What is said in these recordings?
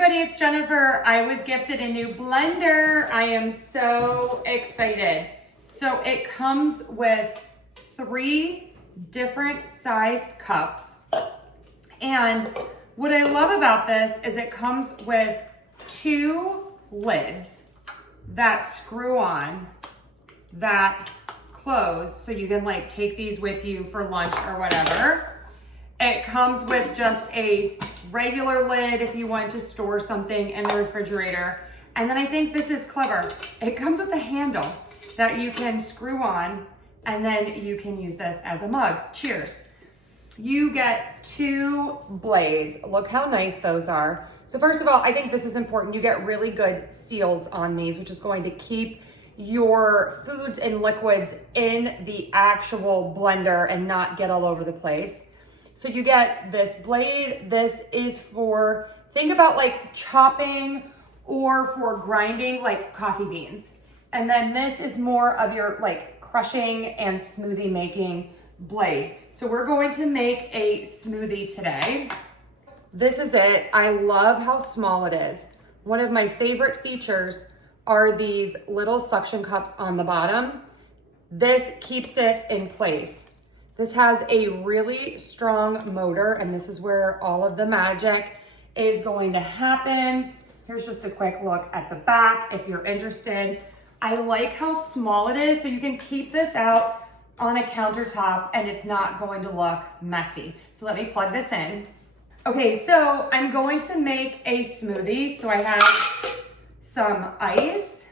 everybody, it's Jennifer. I was gifted a new blender. I am so excited. So it comes with 3 different sized cups. And what I love about this is it comes with 2 lids that screw on, that close, so you can like take these with you for lunch or whatever. It comes with just a regular lid if you want to store something in the refrigerator. And then I think this is clever. It comes with a handle that you can screw on, and then you can use this as a mug. Cheers. You get 2 blades. Look how nice those are. So first of all, I think this is important. You get really good seals on these, which is going to keep your foods and liquids in the actual blender and not get all over the place. So you get this blade. This is for, think about like chopping or for grinding like coffee beans. And then this is more of your like crushing and smoothie making blade. So we're going to make a smoothie today. This is it. I love how small it is. One of my favorite features are these little suction cups on the bottom. This keeps it in place. This has a really strong motor, and this is where all of the magic is going to happen. Here's just a quick look at the back if you're interested. I like how small it is, so you can keep this out on a countertop and it's not going to look messy. So let me plug this in. Okay, so I'm going to make a smoothie. So I have some ice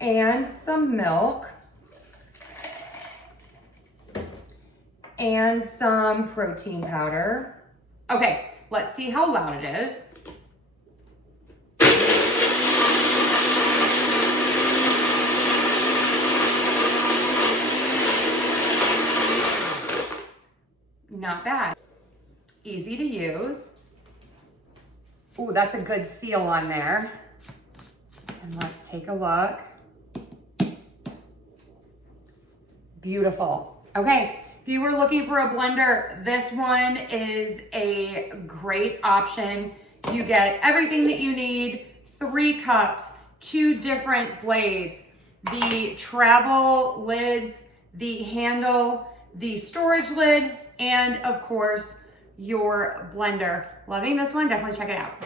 and some milk and some protein powder. Okay, let's see how loud it is. Not bad. Easy to use. Ooh, that's a good seal on there. And let's take a look. Beautiful. Okay. If you were looking for a blender, this one is a great option. You get everything that you need, 3 cups, 2 different blades, the travel lids, the handle, the storage lid, and of course, your blender. Loving this one, definitely check it out.